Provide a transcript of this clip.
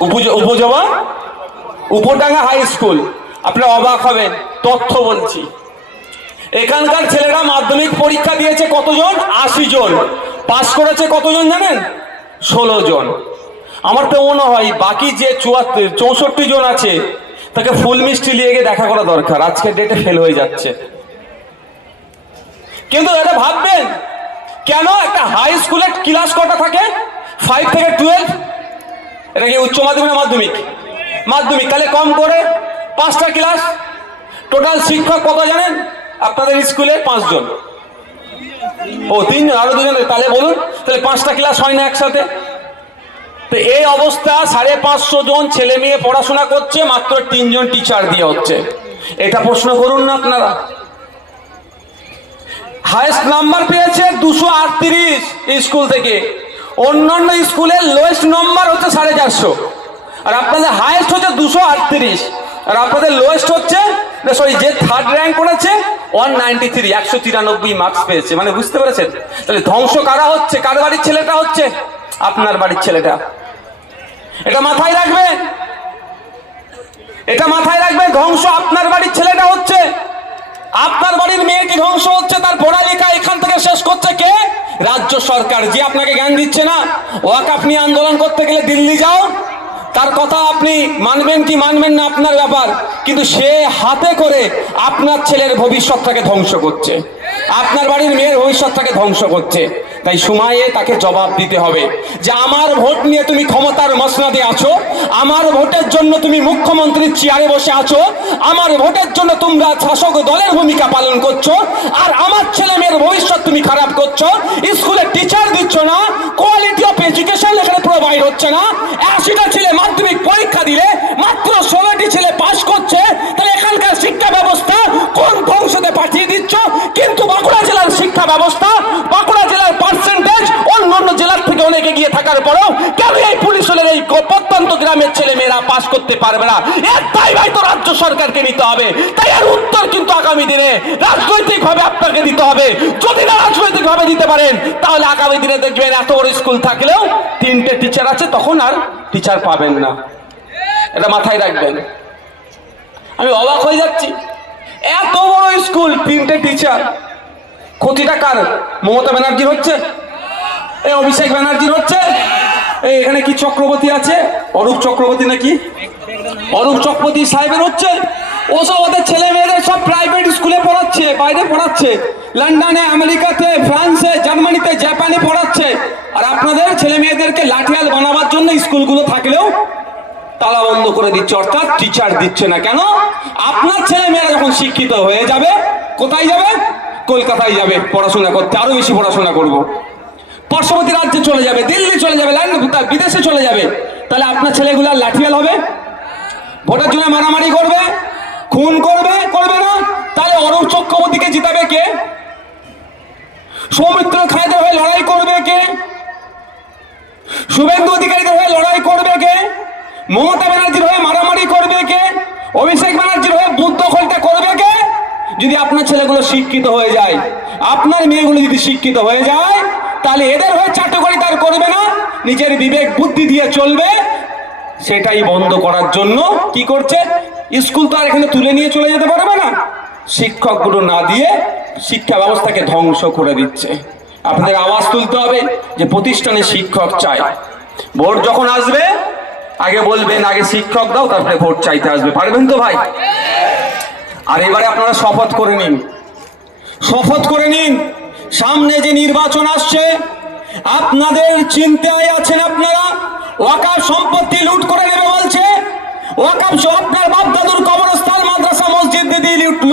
উপজ- উপজেলা উপডাঙ্গা high school. আপনারা অবাক হবেন, তথ্য বলছি। এখানকার ছেলেরা মাধ্যমিক পরীক্ষা দিয়েছে কতজন? আশি জন। পাস করেছে কতজন জানেন? ষোলো জন। আমার তো মনে হয় বাকি যে চুয়াত্তর, চৌষট্টি জন আছে, তাকে ফুল মিষ্টি নিয়ে গিয়ে দেখা করা দরকার। আজকের ডেটে ফেল হয়ে যাচ্ছে। কিন্তু এটা ভাববেন, কেন একটা হাই স্কুলের ক্লাস কটা থাকে? ফাইভ থেকে টুয়েলভ এটা কি উচ্চ মাধ্যমিক না মাধ্যমিক? মাধ্যমিক। তাহলে কম করে পাঁচটা ক্লাস। টোটাল শিক্ষক কত জানেন? আপনাদের স্কুলে পাঁচজন। ও, তিনজন, আরও দুজন তাহলে বলুন, তাহলে পাঁচটা ক্লাস হয় না একসাথে? তো এই অবস্থা, সাড়ে পাঁচশো জন ছেলে মেয়ে পড়াশোনা করছে, মাত্র তিনজন টিচার দিয়ে হচ্ছে। এটা প্রশ্ন করুন না আপনারা। হায়েস্ট নাম্বার পেয়েছে দুশো আটত্রিশ স্কুল থেকে। অন্যান্য স্কুলের লোয়েস্ট নম্বর হচ্ছে সাড়ে চারশো। আর আপনাদের হায়েস্ট হচ্ছে দুশো আটত্রিশ। আর আপনাদের লোয়েস্ট হচ্ছে সরি যে থার্ড র্যাঙ্ক করেছে ওয়ান নাইনটি থ্রি একশো তিরানব্বই মার্কস পেয়েছে। মানে বুঝতে পেরেছেন? তাহলে ধ্বংস কারা হচ্ছে? কার বাড়ির ছেলেটা হচ্ছে? আপনার বাড়ির ছেলেটা। এটা মাথায় রাখবে। এটা মাথায় রাখবে, ধ্বংস আপনার বাড়ির ছেলেটা হচ্ছে। আপনার বাড়ির মেয়েটি ধ্বংস হচ্ছে তার পড়ালেখা এখান থেকে শেষ করছে কে রাজ্য সরকার যে আপনাকে জ্ঞান দিচ্ছে না, ওয়াক আপনি আন্দোলন করতে গেলে দিল্লি যাও। তার কথা আপনি মানবেন কি মানবেন না আপনার ব্যাপার, কিন্তু সে হাতে করে আপনার ছেলের ভবিষ্যৎটাকে ধ্বংস করছে। আপনার বাড়ির মেয়ের ভবিষ্যৎটাকে ধ্বংস করছে। তাই সময়ে তাকে জবাব দিতে হবে যে, আমার ভোট নিয়ে তুমি ক্ষমতার মসনাদে আছো, আমার ভোটের জন্য তুমি মুখ্যমন্ত্রীর চেয়ারে বসে আছো, আমার ভোটের জন্য তোমরা শাসক দলের ভূমিকা পালন করছ, আর আমার ছেলে মেয়ের ভবিষ্যৎ তুমি খারাপ করছ, স্কুলে হচ্ছে না। আশিটা ছেলে মাধ্যমিক পরীক্ষা দিলে মাত্র ষোলোটি ছেলে পাশ করছে। তাহলে এখানকার শিক্ষা ব্যবস্থা কোন ধ্বংসতে পাঠিয়ে দিচ্ছ? কিন্তু বাঁকুড়া জেলার শিক্ষা ব্যবস্থা, বাঁকুড়া জেলার পার্সেন্টেজ অন্য অন্য জেলার থেকে অনেকে গিয়ে থাকার পরেও কেন এই পুলিশের এই প্রত্যন্ত গ্রামের ছেলে মেয়েরা পাশ করতে পারবে না। এর দায় ভাই তো রাজ্য সরকারকে নিতে হবে। তাই এর উত্তর কিন্তু আগামী দিনে রাজনৈতিক ভাবে আপনাকে দিতে হবে। যদি না রাজনৈতিক ভাবে দিতে পারেন, তাহলে আগামী দিনে দেখবেন এত বড় স্কুল থাকলেও তিনটে টিচার আছে, তখন আর টিচার পাবেন না। এটা মাথায় রাখবেন। আমি অবাক হয়ে যাচ্ছি। এত বড় স্কুল, তিনটে টিচার ক্ষতিটা কার? মমতা ব্যানার্জির হচ্ছে? এই অভিষেক ব্যানার্জির হচ্ছে? এই, এখানে কি চক্রবর্তী আছে? অরূপ চক্রবর্তী নাকি? অরূপ চক্রবর্তী সাহেবের হচ্ছে? ওসব ওদের ছেলে মেয়েদের সব প্রাইভেট স্কুলে পড়াচ্ছে, বাইরে পড়াচ্ছে। লন্ডনে, আমেরিকাতে, ফ্রান্সে, জার্মানিতে, জাপানে পড়াচ্ছে। আর আপনাদের ছেলে মেয়েদেরকে লাঠিয়াল বানাবার জন্য স্কুলগুলো থাকলেও তালা বন্ধ করে দিচ্ছে, অর্থাৎ টিচার দিচ্ছে না। কেন? আপনার ছেলে মেয়েরা যখন শিক্ষিত হয়ে যাবে, কোথায় যাবে? কলকাতায় যাবে, পড়াশোনা করতে, আরও বেশি পড়াশোনা করব। পার্শ্ববর্তী রাজ্যে চলে যাবে, দিল্লি চলে যাবে লন্ডন বিদেশে চলে যাবে। তাহলে আপনার ছেলেগুলো লাঠিয়াল হবে? ভোটের জন্য মারামারি করবে? খুন করবে? করবে না? তাহলে অরূপ চক্রবর্তীকে জিতাবে কে? সৌমিত্র খায়দের হয়ে লড়াই করবে কে? শুভেন্দু অধিকারীদের হয়ে লড়াই করবে কে? মমতা ব্যানার্জির হয়ে মারামারি করবে কে? অভিষেক ব্যানার্জির হয়ে বুদ্ধ খোলটা করবে কে? যদি আপনার ছেলেগুলো শিক্ষিত হয়ে যায়, আপনার মেয়েগুলো যদি শিক্ষিত হয়ে যায় তাহলে এদের হয়ে চাটুকারি তার করবে না? নিজের বিবেক, বুদ্ধি দিয়ে চলবে। সেটাই বন্ধ করার জন্য কি করছে? স্কুল তো আর এখানে তুলে নিয়ে চলে যেতে পারবে না। শিক্ষকগুলো না দিয়ে শিক্ষা ব্যবস্থাকে ধ্বংস করে দিচ্ছে। আপনাদের আওয়াজ তুলতে হবে যে প্রতিষ্ঠানে শিক্ষক চাই। ভোট যখন আসবে, আগে বলবেন, আগে শিক্ষক দাও, তারপরে ভোট চাইতে আসবে। পারবেন তো ভাই? আর এবারে আপনারা শপথ করে নিন। শপথ করে নিন। সামনে যে নির্বাচন আসছে, আপনাদের চিন্তায় আছেন আপনারা? ওয়াকাফ সম্পত্তি লুট করে নেবে বলছে। ওয়াকার আপনার বাপ দাদুর কবরস্থান, মাদ্রাসা, মসজিদ দিয়ে লুট